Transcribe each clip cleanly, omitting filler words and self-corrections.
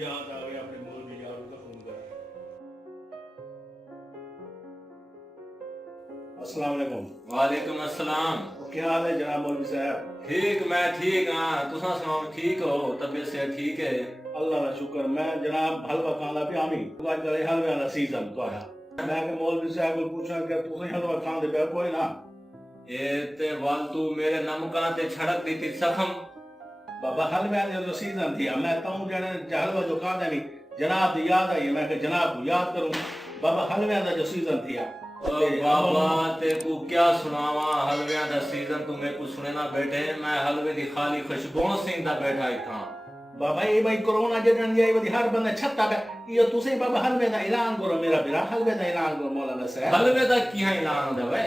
याद आ गया अपने मौलवी यारों का फोन कर। अस्सलाम वालेकुम। वालेकुम अस्सलाम। क्या हाल है जनाब मौलवी साहब? ठीक, मैं ठीक हाँ। तुसा सुनाओ, ठीक हो? तबीयत से ठीक है? अल्लाह का शुक्र। मैं जनाब हलवा खाना पे आमी अजकल हलवे का सीजन थोड़ा मैं के मौलवी साहब को पूछा कि तुसें हलवा खांदे पे कोई ना ए ते वाल तू मेरे नमका ते छड़क दी थी सखम। बाबा हलवे का जो सीजन थी मैं कहूं जने हलवा जो खा देनी जनाब की याद आई मैं के जनाब को याद करूं बाबा हलवे का जो सीजन थी बाबा ते को क्या सुनावा हलवे दा सीजन तू मेरे को सुने ना बैठे। मैं हलवे दी खाली खुशबू सींदा बैठा था बाबा ये भाई कोरोना जडन ये वदी हर बंदा छत्ता पे ये तुसे बाबा हलवे दा ऐलान करो मेरा बिरा हलवे दा ऐलान करो मौलाना साहब हलवे दा किया ऐलान होदा वे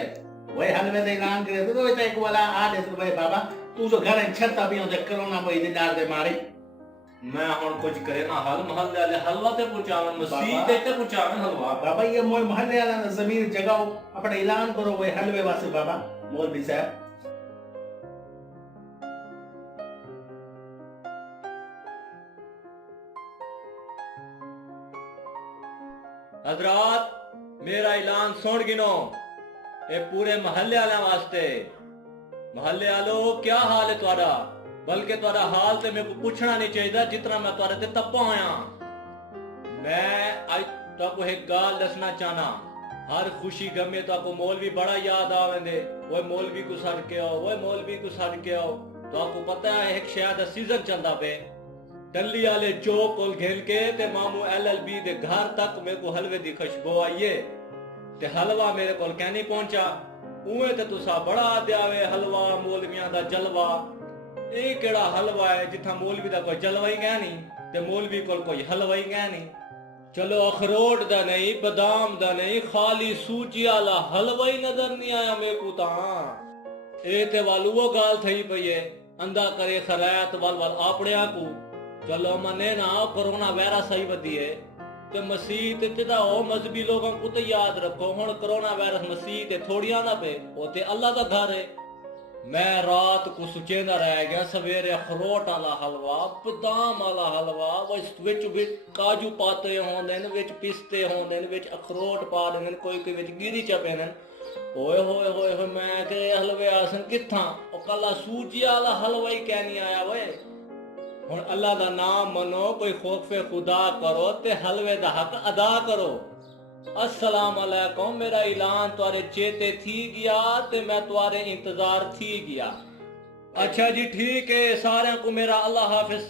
वही हलवे दा ऐलान करे तो एक वाला आ दे भाई बाबा तू जो घर छत्ता पे होते कोरोना भाई दे डाल दे मारे मैं हुन कुछ करे ना हल महल दे हलवा ते पहुंचावन मसीह ते पहुंचावन हलवा बाबा ये मोय मोहल्ले वाला ना जमीन जगाओ अपना ऐलान करो वही हलवे वास्ते बाबा मौलवी साहब। हजरात मेरा ऐलान सुन गिनो ए पूरे महल्ले वाले वास्ते। महल्ले वालो क्या हाल है तुम्हारा? बल्कि तुम्हारा हाल ते मेरे को पूछना नहीं चाहिए जितना मैं तुम्हारे ते तप्पा होया। मैं आज तुमको एक गाल दसना चाहना। हर खुशी गमे तुमको मौलवी बड़ा याद आवेंदे। वो मौलवी को छड़ के आओ, वो मौलवी को छड़ के आओ। तुमको पता है एक शायद सीजन चलता पे टल्ली वाले चौक को घेर के ते मामू LLB दे घर तक मेरे को हलवे दी खुशबू आई है ते हलवा मेरे को क्या नहीं पहुंचा। उवे ते तुसा बड़ा दियावे हलवा मौलवियां दा जलवा। ये केड़ा हलवा है जिथा मौलवी दा कोई जलवा ही गया नहीं ते मौलवी को कोई हलवा ही गया नहीं। चलो अखरोट दा नहीं, बादाम दा नहीं, खाली सूजी वाला हलवा ही नजर नहीं आया मेरे को ता। ए ते वालू वो गाल थई पई है अंधा करे खरायत वाल वाल आपड़िया को। चलो मने ना कोरोना वायरस आई वधी है ते मसीह ते तेदा ओ मजहबी लोगों को तो याद रखो। हुन कोरोना वायरस मसीह ते थोड़िया ना पे ओ ते अल्लाह दा घर है। मैं रात को सुचेंदा रह गया सवेरे अखरोट वाला हलवा, बादाम वाला हलवा, विच काजू पाते होंदे न, विच पिस्ते होंदे न, विच अखरोट पा देंदे न, कोई विच गिरी चपे न। ओए होए होए होए मैं के हलवे आसन किथा ओ कला सूजी वाला हलवा ही क्या नहीं आया वे। हुन अल्लाह दा नाम मनो, कोई खौफे खुदा करो ते हलवे दा हक अदा करो। अस्सलाम वालेकुम। मेरा ऐलान तुआरे चेते थी गया ते मैं तुआरे इंतजार थी गया। अच्छा जी ठीक है, सारे को मेरा अल्लाह हाफिज।